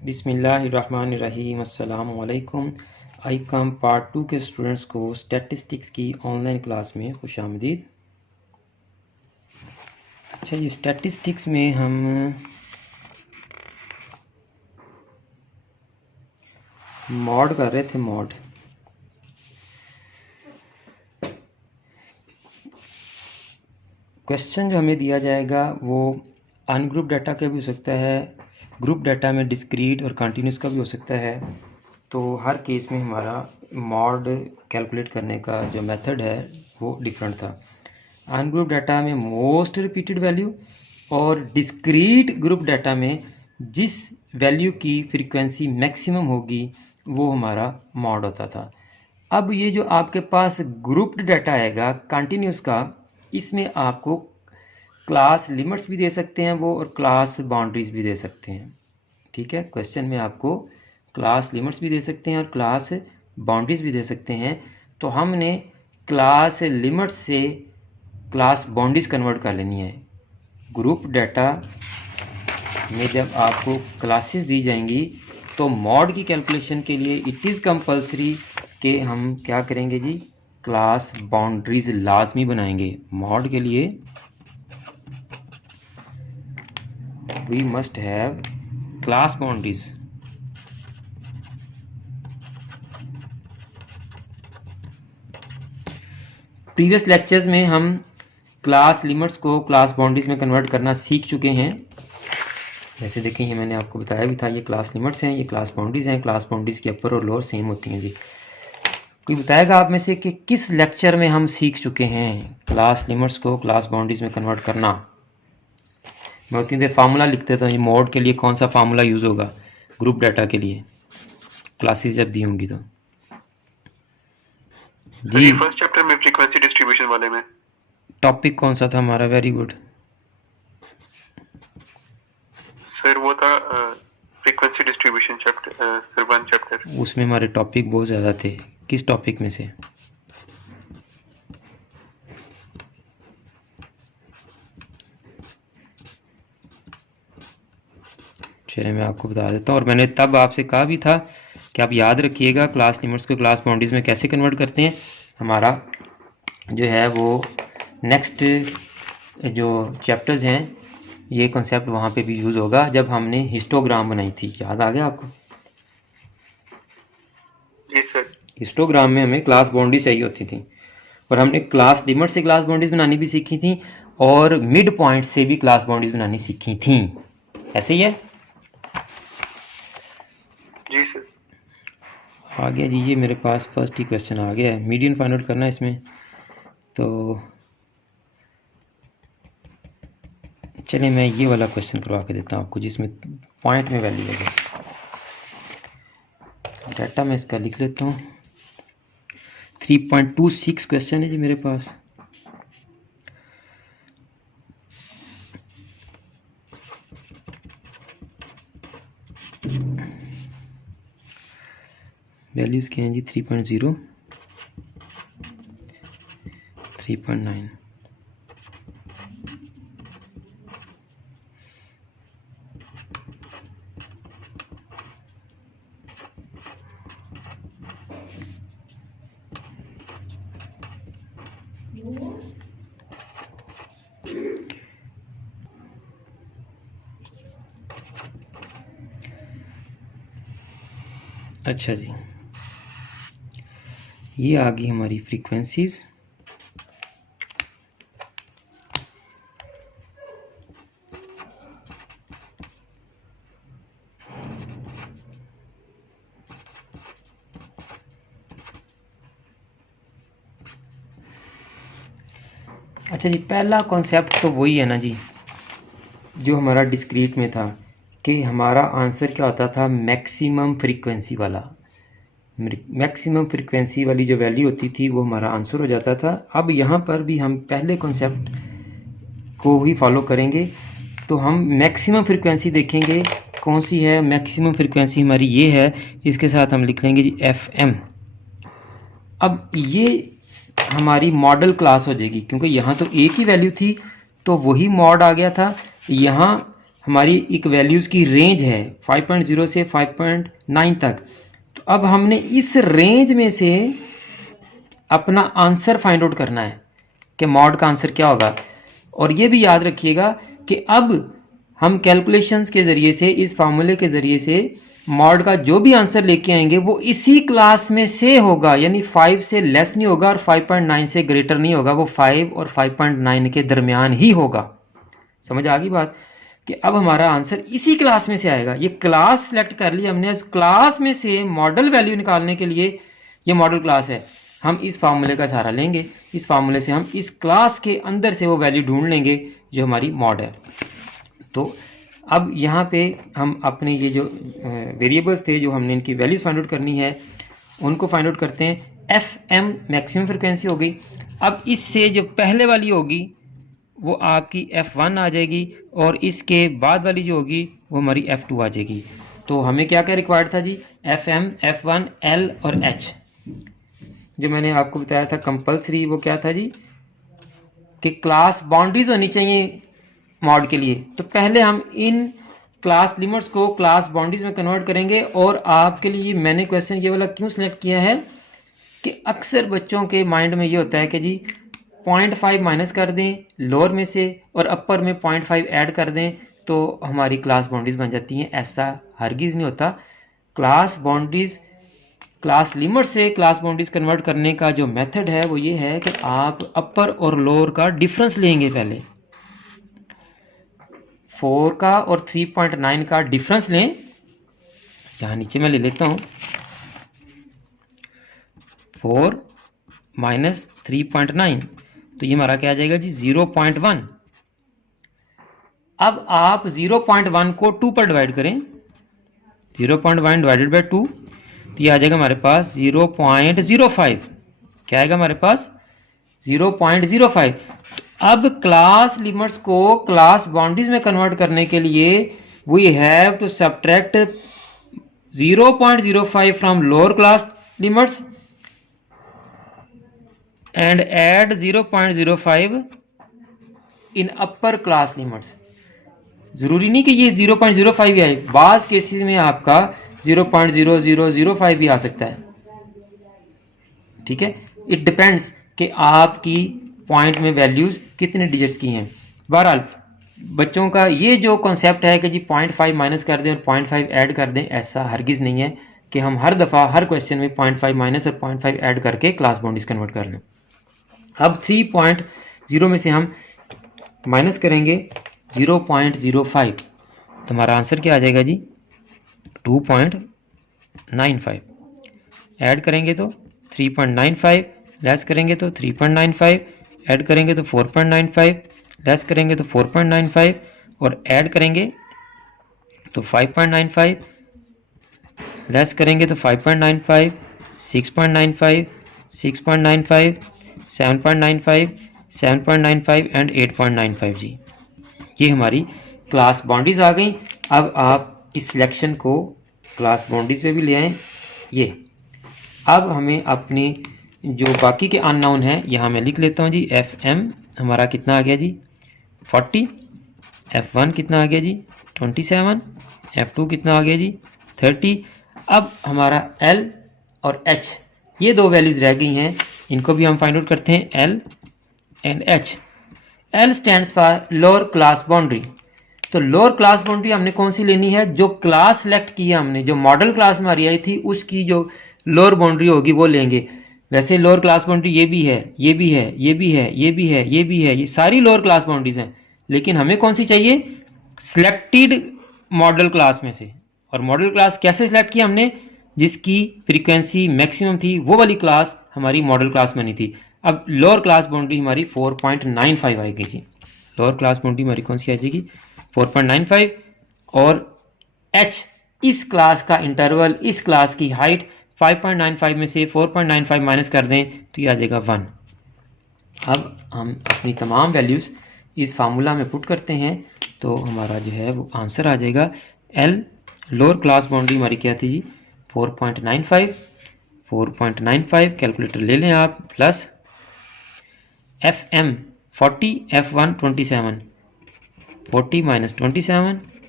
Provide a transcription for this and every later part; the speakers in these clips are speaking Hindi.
बिस्मिल्लाहिर्रहमानिर्रहीम अस्सलामु अलैकुम। आईकॉम पार्ट 2 के स्टूडेंट्स को स्टैटिस्टिक्स की ऑनलाइन क्लास में खुशामदीद। अच्छा जी, स्टैटिस्टिक्स में हम मॉड कर रहे थे। मॉड क्वेश्चन जो हमें दिया जाएगा वो अनग्रुप डाटा का भी हो सकता है, ग्रुप डाटा में डिस्क्रीट और कंटिन्यूस का भी हो सकता है। तो हर केस में हमारा मॉड कैलकुलेट करने का जो मेथड है वो डिफरेंट था। अनग्रुप डाटा में मोस्ट रिपीटेड वैल्यू और डिस्क्रीट ग्रुप डाटा में जिस वैल्यू की फ्रीक्वेंसी मैक्सिमम होगी वो हमारा मॉड होता था। अब ये जो आपके पास ग्रुप्ड डाटा आएगा कंटिन्यूस का, इसमें आपको क्लास लिमिट्स भी दे सकते हैं वो, और क्लास बाउंड्रीज भी दे सकते हैं। ठीक है, क्वेश्चन में आपको क्लास लिमिट्स भी दे सकते हैं और क्लास बाउंड्रीज भी दे सकते हैं। तो हमने क्लास लिमिट्स से क्लास बाउंड्रीज कन्वर्ट कर लेनी है। ग्रुप डाटा में जब आपको क्लासेस दी जाएंगी तो मॉड की कैलकुलेशन के लिए इट इज़ कंपलसरी कि हम क्या करेंगे जी, क्लास बाउंड्रीज लाजमी बनाएंगे। मॉड के लिए we must have class boundaries. Previous lectures में हम क्लास लिमिट्स को क्लास बाउंड्रीज में कन्वर्ट करना सीख चुके हैं। जैसे देखें, ये मैंने आपको बताया भी था, ये क्लास लिमिट्स हैं, ये क्लास बाउंड्रीज हैं। क्लास बाउंड्रीज की अपर और लोअर सेम होती हैं जी। कोई बताएगा आप में से कि किस लेक्चर में हम सीख चुके हैं क्लास लिमिट्स को क्लास बाउंड्रीज में कन्वर्ट करना? मैं उतनी देर फार्मूला लिख देता हूँ। ये मॉड के लिए कौन सा फार्मूला यूज़ होगा ग्रुप डाटा के लिए, क्लासेस जब दी होंगी तो जी। फर्स्ट चैप्टर में फ्रीक्वेंसी डिस्ट्रीब्यूशन वाले में टॉपिक कौन सा था हमारा? वेरी गुड सर, वो था frequency distribution chapter, sir 1 chapter. उसमें हमारे टॉपिक बहुत ज़्यादा थे। किस टॉपिक में से? चलिए मैं आपको बता देता हूँ। और मैंने तब आपसे कहा भी था कि आप याद रखिएगा क्लास लिमिट्स को क्लास बाउंड्रीज में कैसे कन्वर्ट करते हैं। हमारा जो है वो नेक्स्ट जो चैप्टर्स हैं ये कॉन्सेप्ट वहाँ पे भी यूज़ होगा जब हमने हिस्टोग्राम बनाई थी। याद आ गया आपको? जी सर। हिस्टोग्राम में हमें क्लास बाउंड्रीज चाहिए होती थी और हमने क्लास लिमिट से क्लास बाउंड्रीज बनानी भी सीखी थी और मिड पॉइंट से भी क्लास बाउंड्रीज बनानी सीखी थी। ऐसे ही है जी सर। आ गया जी। ये मेरे पास फर्स्ट ही क्वेश्चन आ गया है। मीडियन फाइंड आउट करना है इसमें। तो चलिए मैं ये वाला क्वेश्चन करवा के देता हूँ आपको जिसमें पॉइंट में वैल्यू है। डाटा मैं इसका लिख लेता हूँ। 3.26 क्वेश्चन है जी मेरे पास। वैल्यूज़ क्या हैं जी? 3.0, 3.9। अच्छा जी, ये आ गई हमारी फ्रीक्वेंसीज। अच्छा जी, पहला कॉन्सेप्ट तो वही है ना जी जो हमारा डिस्क्रीट में था कि हमारा आंसर क्या होता था? मैक्सिमम फ्रीक्वेंसी वाला। मैक्सिमम फ्रीक्वेंसी वाली जो वैल्यू होती थी वो हमारा आंसर हो जाता था। अब यहाँ पर भी हम पहले कॉन्सेप्ट को ही फॉलो करेंगे। तो हम मैक्सिमम फ्रीक्वेंसी देखेंगे कौन सी है। मैक्सिमम फ्रीक्वेंसी हमारी ये है, इसके साथ हम लिख लेंगे जी FM। अब ये हमारी मॉडल क्लास हो जाएगी क्योंकि यहाँ तो एक ही वैल्यू थी तो वही मॉड आ गया था। यहाँ हमारी एक वैल्यूज़ की रेंज है 5.0 से 5.9 तक। तो अब हमने इस रेंज में से अपना आंसर फाइंड आउट करना है कि मॉड का आंसर क्या होगा। और ये भी याद रखिएगा कि अब हम कैलकुलेशंस के ज़रिए से, इस फार्मूले के ज़रिए से मॉड का जो भी आंसर लेके आएंगे वो इसी क्लास में से होगा, यानी 5 से लेस नहीं होगा और 5.9 से ग्रेटर नहीं होगा, वो 5 और 5.9 के दरमियान ही होगा। समझ आ गई बात कि अब हमारा आंसर इसी क्लास में से आएगा। ये क्लास सेलेक्ट कर ली हमने, उस क्लास में से मॉडल वैल्यू निकालने के लिए ये मॉडल क्लास है, हम इस फार्मूले का सहारा लेंगे। इस फार्मूले से हम इस क्लास के अंदर से वो वैल्यू ढूंढ लेंगे जो हमारी मॉड है। तो अब यहाँ पे हम अपने ये जो वेरिएबल्स थे जो हमने इनकी वैल्यूज फाइंड आउट करनी है उनको फाइंड आउट करते हैं। FM मैक्सिमम फ्रिक्वेंसी हो गई। अब इससे जो पहले वाली होगी वो आपकी F1 आ जाएगी और इसके बाद वाली जो होगी वो हमारी F2 आ जाएगी। तो हमें क्या क्या रिक्वायर्ड था जी, FM, F1, L और H। जो मैंने आपको बताया था कंपल्सरी, वो क्या था जी कि क्लास बाउंड्रीज होनी चाहिए मॉड के लिए। तो पहले हम इन क्लास लिमिट्स को क्लास बाउंड्रीज में कन्वर्ट करेंगे। और आपके लिए मैंने क्वेश्चन ये वाला क्यों सिलेक्ट किया है कि अक्सर बच्चों के माइंड में ये होता है कि जी 0.5 माइनस कर दें लोअर में से और अपर में 0.5 ऐड कर दें तो हमारी क्लास बाउंड्रीज बन जाती हैं। ऐसा हरगिज़ नहीं होता। क्लास बाउंड्रीज, क्लास लिमिट से क्लास बाउंड्रीज कन्वर्ट करने का जो मेथड है वो ये है कि आप अपर और लोअर का डिफरेंस लेंगे। पहले 4 का और 3.9 का डिफरेंस लें। यहाँ नीचे मैं ले लेता हूँ 4 माइनस 3.9, तो ये हमारा क्या आ जाएगा जी 0.1। अब आप 0.1 को 2 पर डिवाइड करें, 0.1 डिवाइडेड बाई 2, तो ये आ जाएगा हमारे पास 0.05। क्या आएगा हमारे पास 0.05। अब क्लास लिमिट्स को क्लास बाउंड्रीज में कन्वर्ट करने के लिए we have to subtract 0.05 from lower class limits and add 0.05 in upper class limits। जरूरी नहीं कि ये 0.05 ही आए, बाज केसेस में आपका 0.0005 भी आ सकता है। ठीक है, इट डिपेंड्स कि आपकी पॉइंट में वैल्यूज कितने डिजिट्स की हैं। बहरहाल बच्चों का ये जो कॉन्सेप्ट है कि जी 0.5 माइनस कर दें और 0.5 ऐड कर दें, ऐसा हरगिज़ नहीं है कि हम हर दफ़ा हर क्वेश्चन में 0.5 माइनस और 0.5 ऐड करके क्लास बाउंड्रीज कन्वर्ट कर लें। अब 3.0 में से हम माइनस करेंगे 0.05, तो हमारा आंसर क्या आ जाएगा जी 2.95। ऐड करेंगे तो 3.95, लेस करेंगे तो 3.95, ऐड करेंगे तो 4.95, लेस करेंगे तो 4.95 और ऐड करेंगे तो 5.95, लेस करेंगे तो 5.95, 6.95, 6.95, 7.95, 7.95 एंड 8.95 जी। ये हमारी क्लास बाउंड्रीज आ गई। अब आप इस सिलेक्शन को क्लास बाउंड्रीज पे भी ले आएँ। ये अब हमें अपनी जो बाकी के अननोन हैं यहाँ मैं लिख लेता हूँ जी। FM हमारा कितना आ गया जी 40, F1 कितना आ गया जी 27, F2 कितना आ गया जी 30। अब हमारा L और H ये दो वैल्यूज़ रह गई हैं, इनको भी हम फाइंड आउट करते हैं L and H। L stands for lower class boundary. तो लोअर क्लास बाउंड्री हमने कौन सी लेनी है, जो क्लास सेलेक्ट किया हमने, जो मॉडल क्लास हमारी आई थी उसकी जो लोअर बाउंड्री होगी वो लेंगे। वैसे लोअर क्लास बाउंड्री ये भी है, ये भी है, ये भी है, ये भी है, ये भी है, ये सारी लोअर क्लास बाउंड्रीज हैं, लेकिन हमें कौन सी चाहिए सिलेक्टेड मॉडल क्लास में से। और मॉडल क्लास कैसे सिलेक्ट किया हमने, जिसकी फ्रीक्वेंसी मैक्सिमम थी वो वाली क्लास हमारी मॉडल क्लास बनी थी। अब लोअर क्लास बाउंड्री हमारी 4.95 आएगी जी। लोअर क्लास बाउंड्री हमारी कौन सी आ जाएगी 4.95 और H इस क्लास का इंटरवल, इस क्लास की हाइट 5.95 में से 4.95 माइनस कर दें तो ये आ जाएगा 1। अब हम अपनी तमाम वैल्यूज़ इस फार्मूला में पुट करते हैं तो हमारा जो है वो आंसर आ जाएगा। L लोअर क्लास बाउंड्री हमारी क्या थी जी 4.95, 4.95 कैलकुलेटर ले लें आप, plus FM 40, F1 27, 40 minus 27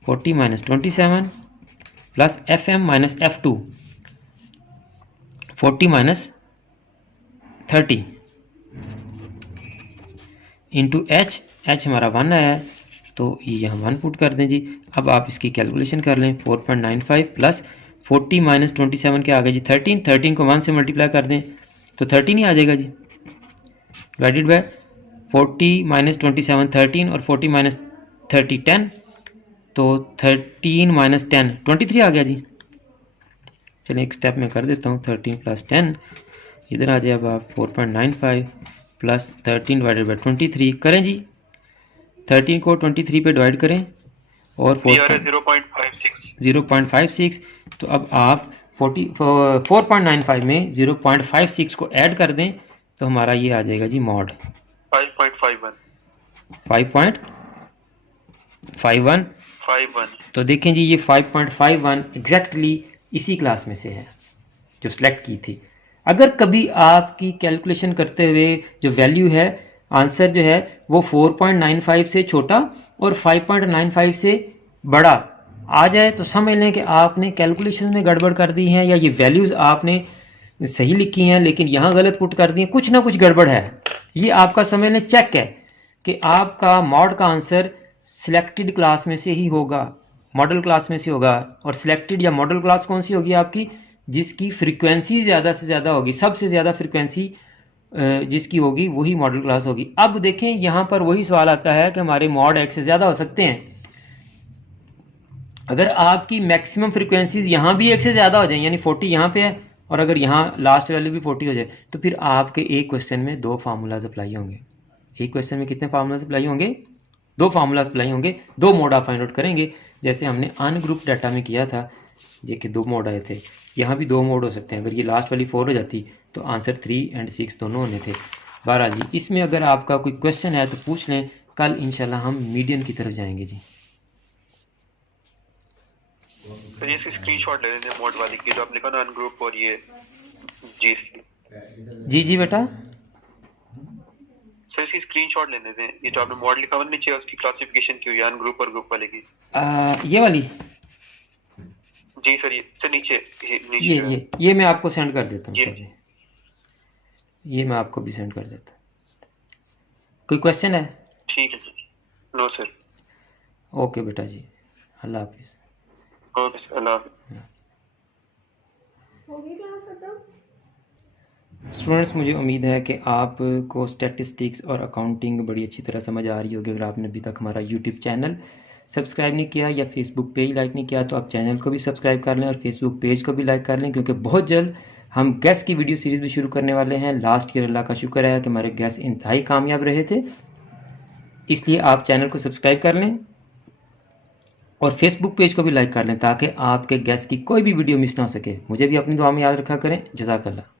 40 minus 27 plus FM minus F2 40 minus 30 into H हमारा 1 आया है, तो ये यहाँ 1 पुट कर दें जी। अब आप इसकी कैलकुलेशन कर लें, 4.95 प्लस 40 माइनस 27 क्या आ गया जी 13 को 1 से मल्टीप्लाई कर दें तो 13 ही आ जाएगा जी, डिवाइडेड बाय 40 माइनस 27 13 और 40 माइनस 30 10, तो 13 माइनस 10 23 आ गया जी। चलिए एक स्टेप में कर देता हूँ, 13 प्लस 10 इधर आ जाए। अब आप 4.95 प्लस 13 डिवाइडेड बाई 23 करें जी, 13 को 23 पे डिवाइड करें और 0.56। तो अब आप 4.95 में 0.56 को ऐड कर दें तो हमारा ये आ जाएगा जी मॉड 5.51। तो देखें जी ये 5.51 एग्जैक्टली इसी क्लास में से है जो सिलेक्ट की थी। अगर कभी आपकी कैलकुलेशन करते हुए जो वैल्यू है, आंसर जो है वो 4.95 से छोटा और 5.95 से बड़ा आ जाए तो समझ लें कि आपने कैलकुलेशन में गड़बड़ कर दी है, या ये वैल्यूज़ आपने सही लिखी हैं लेकिन यहाँ गलत पुट कर दी हैं, कुछ ना कुछ गड़बड़ है। ये आपका समझ लें चेक है कि आपका मॉड का आंसर सिलेक्टेड क्लास में से ही होगा, मॉडल क्लास में से होगा। और सिलेक्टेड या मॉडल क्लास कौन सी होगी आपकी, जिसकी फ्रीक्वेंसी ज़्यादा से ज़्यादा होगी, सबसे ज़्यादा फ्रीक्वेंसी जिसकी होगी वही मॉडल क्लास होगी। अब देखें यहाँ पर वही सवाल आता है कि हमारे मॉड एक से ज़्यादा हो सकते हैं। अगर आपकी मैक्सिमम फ्रीक्वेंसीज यहाँ भी एक से ज़्यादा हो जाए, यानी 40 यहाँ पे है और अगर यहाँ लास्ट वैल्यू भी 40 हो जाए, तो फिर आपके एक क्वेश्चन में 2 फार्मूलाज अप्लाई होंगे। एक क्वेश्चन में कितने फार्मूलाज अप्लाई होंगे, 2 फार्मूलाज अप्लाई होंगे, 2 मोड आप फाइंड आउट करेंगे, जैसे हमने अनग्रुप डाटा में किया था। देखिए 2 मोड आए थे, यहाँ भी 2 मोड हो सकते हैं। अगर ये लास्ट वाली 4 हो जाती तो आंसर 3 और 6 दोनों होने थे। बहरहाल जी, इसमें अगर आपका कोई क्वेश्चन है तो पूछ लें, कल इंशाल्लाह हम मीडियन की तरफ जाएंगे जी। तो ये स्क्रीनशॉट ले लेते हैं मोड वाली की, जो आप लिखा ना अनग्रुप और ये जी बेटा सर इसकी स्क्रीनशॉट ले लेते हैं। ये जो आपने मॉड लिखा हुआ नीचे उसकी क्लासिफिकेशन की हुई है अनग्रुप और ग्रुप वाले की, ये वाली जी सर। ये सर नीचे ये मैं आपको सेंड कर देता हूँ, ये मैं आपको भी सेंड कर देता हूँ। कोई क्वेश्चन है? ठीक है सर। No sir. ओके बेटा जी, अल्लाह हाफिज़। ओके सर, अल्लाह हाफिज़। होगी क्लास खत्म? स्टूडेंट्स, मुझे उम्मीद है कि आपको स्टैटिस्टिक्स और अकाउंटिंग बड़ी अच्छी तरह समझ आ रही होगी। अगर आपने अभी तक हमारा यूट्यूब चैनल सब्सक्राइब नहीं किया या फेसबुक पेज लाइक नहीं किया तो आप चैनल को भी सब्सक्राइब कर लें और फेसबुक पेज को भी लाइक कर लें, क्योंकि बहुत जल्द हम गैस की वीडियो सीरीज़ भी शुरू करने वाले हैं। लास्ट ईयर अल्लाह का शुक्र है कि हमारे गैस इंतहाई कामयाब रहे थे, इसलिए आप चैनल को सब्सक्राइब कर लें और फेसबुक पेज को भी लाइक कर लें ताकि आपके गैस की कोई भी वीडियो मिस ना हो सके। मुझे भी अपनी दुआ में याद रखा करें। जज़ाकल्लाह।